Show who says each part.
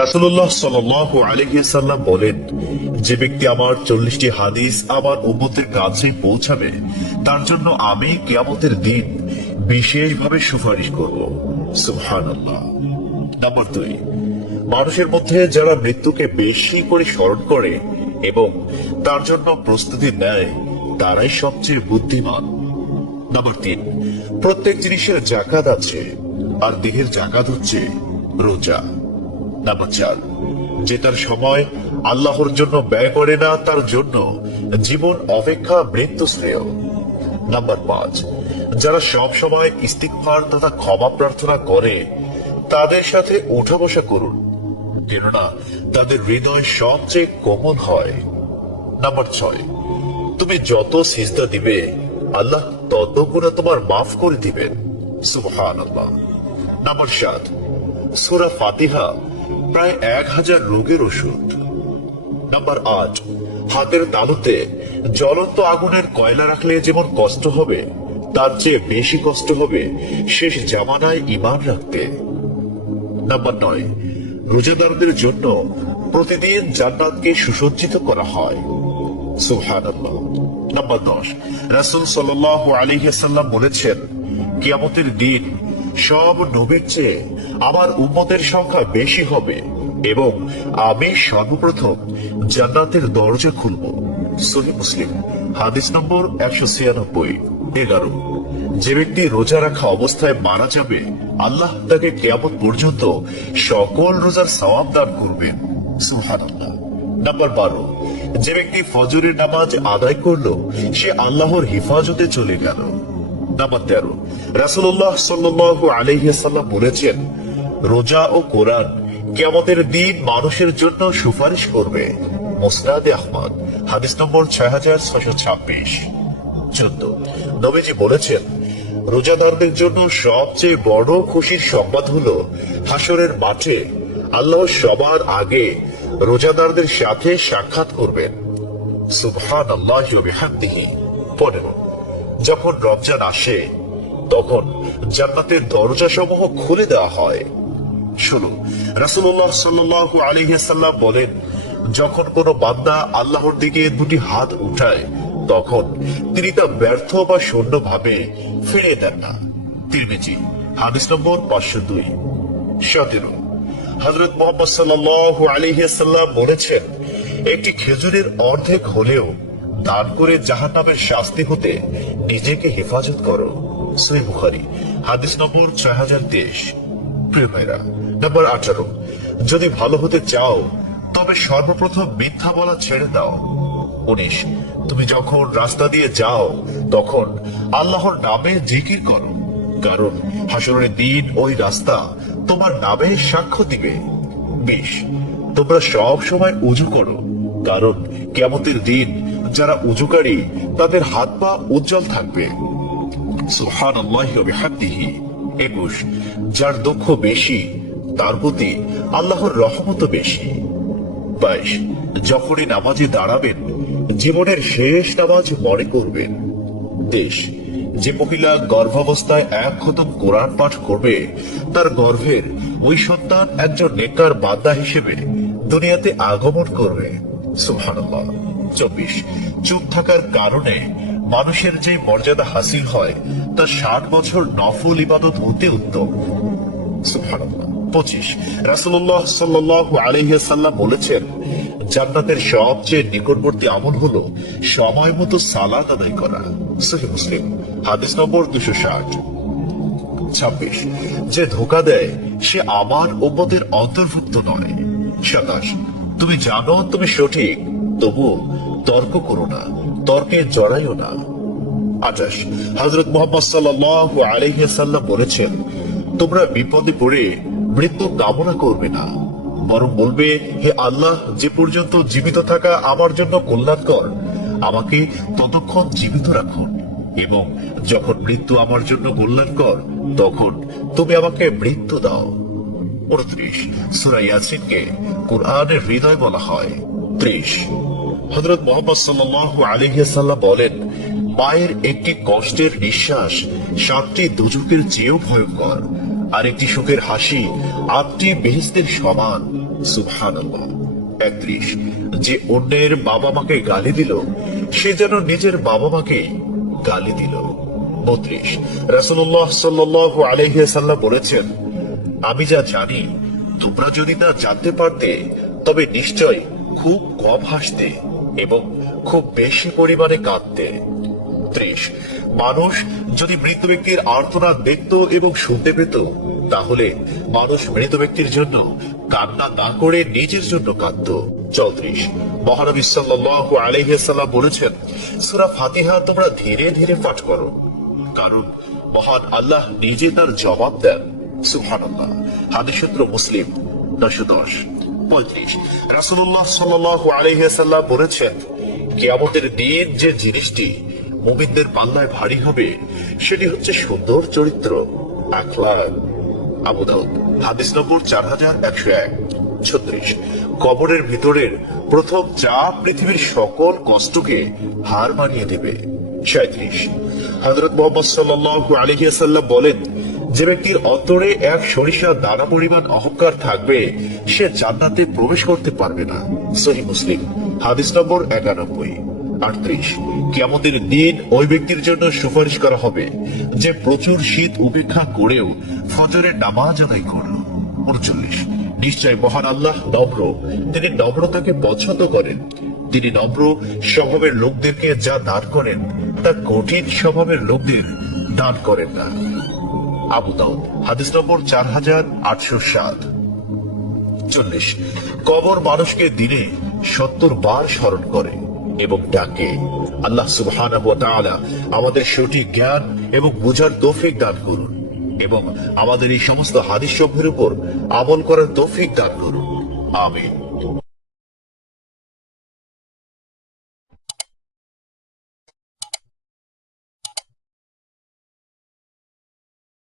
Speaker 1: রাসুল্লাহ সাল বলেন যে ব্যক্তি আমার চল্লিশটি হাদিস আমার কাছে পৌঁছাবে তার জন্য আমি কেয়ামতের দিন বিশেষভাবে সুপারিশ করব নাম্বার দুই মানুষের মধ্যে যারা মৃত্যুকে বেশি করে স্মরণ করে এবং তার জন্য প্রস্তুতি নেয় তারাই সবচেয়ে বুদ্ধিমান নাম্বার তিন প্রত্যেক জিনিসের জাকাত আছে আর দেহের জাকাত হচ্ছে রোজা নামাজ চান যে সময় আল্লাহর জন্য ব্যয় করে না তার জন্য জীবন অপেক্ষা মৃত্যু শ্রেয় নাম্বার পাঁচ যারা সব সময় ইস্তিকফার তথা ক্ষমা প্রার্থনা করে তাদের সাথে উঠা বসা করুন কেননা তাদের হৃদয় সবচেয়ে কোমল হয় নাম্বার ছয় তুমি যত সিজদা দিবে আল্লাহ তত গুণা তোমার মাফ করে দিবেন সুবহান আল্লাহ নাম্বার সাত সুরা ফাতিহা প্রায় এক হাজার রোগের ওষুধ নাম্বার আট হাতের তালুতে জ্বলন্ত আগুনের কয়লা রাখলে যেমন কষ্ট হবে তার চেয়ে বেশি কষ্ট হবে শেষ জামানায় ইমান রাখতে নাম্বার নয় রোজাদারদের জন্য প্রতিদিন জান্নাতকে সুসজ্জিত করা হয় সুবহানাল্লাহ নাম্বার দশ রাসুল সাল্লাহ আলী বলেছেন কিয়ামতের দিন সব নবীর চেয়ে আমার উম্মতের সংখ্যা বেশি হবে এবং আমি সর্বপ্রথম জান্নাতের দরজা খুলব সহি মুসলিম হাদিস নম্বর একশো ছিয়ানব্বই এগারো যে ব্যক্তি রোজা রাখা অবস্থায় মারা যাবে আল্লাহ তাকে কেয়ামত পর্যন্ত সকল রোজার সওয়াব দান করবেন সুহান আল্লাহ নাম্বার বারো যে ব্যক্তি ফজরের নামাজ আদায় করল সে আল্লাহর হেফাজতে চলে গেল নাম্বার তেরো রাসুল্লাহ সাল্লু আলহিয়াসাল্লাম বলেছেন রোজা ও কোরআন কেমতের দিন মানুষের জন্য সুপারিশ করবে মোসরাদে আহমদ হাদিস নম্বর ছয় হাজার ছয়শ ছাব্বিশ চোদ্দ নবীজি বলেছেন রোজাদারদের জন্য সবচেয়ে বড় খুশির সংবাদ হলো হাসরের মাঠে আল্লাহ সবার আগে রোজাদারদের সাথে সাক্ষাৎ করবেন সুবহান আল্লাহ পনেরো যখন রমজান আসে তখন জান্নাতের দরজা সমূহ খুলে দেওয়া হয় শুনুন রাসুল্লাহ সাল্লাহ আলহিয়াসাল্লাম বলেন যখন কোনো বান্দা আল্লাহর দিকে দুটি হাত উঠায় তখন তিনি তা ব্যর্থ বা শূন্য ভাবে দেন না তিরমিজি হাদিস নম্বর পাঁচশো দুই সতেরো হজরত মোহাম্মদ সাল্লাহ আলহিয়াসাল্লাম বলেছেন একটি খেজুরের অর্ধেক হলেও দান করে জাহান্নামের শাস্তি হতে নিজেকে হেফাজত করো সই বুখারি হাদিস নম্বর ছয় হাজার তেইশ প্রিয় আঠারো যদি ভালো হতে চাও তবে সর্বপ্রথম মিথ্যা বলা ছেড়ে দাও উনিশ তুমি যখন রাস্তা দিয়ে যাও তখন আল্লাহর নামে জিকির করো কারণ হাসনের দিন ওই রাস্তা তোমার নামে সাক্ষ্য দিবে বিশ তোমরা সব সময় উজু করো কারণ কেমতের দিন যারা উজুকারী তাদের হাত পা উজ্জ্বল থাকবে সুহান একুশ যার দক্ষ বেশি তার প্রতি আল্লাহর রহমত বেশি বাইশ যখনই নামাজে দাঁড়াবেন জীবনের শেষ নামাজ মনে করবেন দেশ যে মহিলা গর্ভাবস্থায় এক খতম কোরআন পাঠ করবে তার গর্ভের ওই সন্তান একজন নেকার বান্দা হিসেবে দুনিয়াতে আগমন করবে সুবহানাল্লাহ চব্বিশ চুপ থাকার কারণে মানুষের যে মর্যাদা হাসিল হয় তা ষাট বছর নফল ইবাদত হতে উত্তম পঁচিশ রাসুল্লাহ সাল্লাহ আলহিয়াসাল্লাম বলেছেন জান্নাতের সবচেয়ে নিকটবর্তী আমল হলো সময় মতো সালাদ আদায় করা সহি মুসলিম হাদিস নম্বর দুশো ষাট ছাব্বিশ যে ধোকা দেয় সে আমার ওপদের অন্তর্ভুক্ত নয় সাতাশ তুমি জানো তুমি সঠিক তবু তর্ক করো না তর্কে জড়াইও না আঠাশ হজরত মোহাম্মদ সাল্লাহ আলহিয়াসাল্লাম বলেছেন তোমরা বিপদে পড়ে মৃত্যু কামনা করবে না বরং বলবে হে আল্লাহ যে পর্যন্ত জীবিত থাকা আমার জন্য কল্যাণকর আমাকে ততক্ষণ জীবিত রাখুন এবং যখন মৃত্যু আমার জন্য কল্যাণকর তখন তুমি আমাকে মৃত্যু দাও উনত্রিশ সুরাই ইয়াসিনকে কোরআনের হৃদয় বলা হয় ত্রিশ হজরত মোহাম্মদ সাল্লাহ আলিহাসাল্লাহ বলেন মায়ের একটি কষ্টের নিঃশ্বাস সাতটি দুজকের চেয়েও ভয়ঙ্কর আর একটি শোকের হাসি আটটি বেহেস্তের সমান সুভান একত্রিশ যে অন্যের বাবা মাকে গালি দিল সে যেন নিজের বাবা মাকে গালি দিল বত্রিশ রাসুল্লাহ সাল্লাহ আলহিয়াল্লাহ বলেছেন আমি যা জানি তোমরা যদি তা জানতে পারতে তবে নিশ্চয় খুব কম হাসতে এবং খুব বেশি পরিমাণে কাঁদতে ত্রিশ মানুষ যদি মৃত ব্যক্তির আর্তনাদ দেখত এবং শুনতে পেত তাহলে মানুষ মৃত ব্যক্তির জন্য কান্না না করে নিজের জন্য কাঁদত চৌত্রিশ মহানবী সাল্লাহ আলহিয়াল্লাম বলেছেন সুরা ফাতিহা তোমরা ধীরে ধীরে পাঠ করো কারণ মহান আল্লাহ নিজে তার জবাব দেন সুহান আল্লাহ হাদিসূত্র মুসলিম দশ দশ পঁয়ত্রিশ রাসুল্লাহ সাল্লাহ আলহিহাসাল্লাম বলেছেন কেয়ামতের দিন যে জিনিসটি মুমিনদের পাল্লায় ভারী হবে সেটি হচ্ছে সুন্দর চরিত্র আখলাক আবুদাউদ হাদিস নম্বর চার হাজার একশো এক ছত্রিশ কবরের ভিতরের প্রথম চাপ পৃথিবীর সকল কষ্টকে হার মানিয়ে দেবে সাঁত্রিশ হজরত মোহাম্মদ সাল্লাহ আলহিয়াসাল্লাম বলেন যে ব্যক্তির অন্তরে এক সরিষা দানা পরিমাণ অহংকার থাকবে সে জান্নাতে প্রবেশ করতে পারবে না সহি মুসলিম হাদিস নম্বর একানব্বই আটত্রিশ কেমতের দিন ওই ব্যক্তির জন্য সুপারিশ করা হবে যে প্রচুর শীত উপেক্ষা করেও ফজরের নামাজ আদায় করল উনচল্লিশ নিশ্চয় মহান আল্লাহ নম্র তিনি নম্রতাকে পছন্দ করেন তিনি নম্র স্বভাবের লোকদেরকে যা দান করেন তা কঠিন স্বভাবের লোকদের দান করেন না আবু দাউদ হাদিস নম্বর চার হাজার আটশো সাত চল্লিশ কবর মানুষকে দিনে সত্তর বার স্মরণ করে এবং ডাকে আল্লাহ সুবাহ আমাদের সঠিক জ্ঞান এবং বুঝার তৌফিক দান করুন এবং আমাদের এই সমস্ত হাদিস সভ্যের উপর আমল করার তৌফিক দান করুন আমিন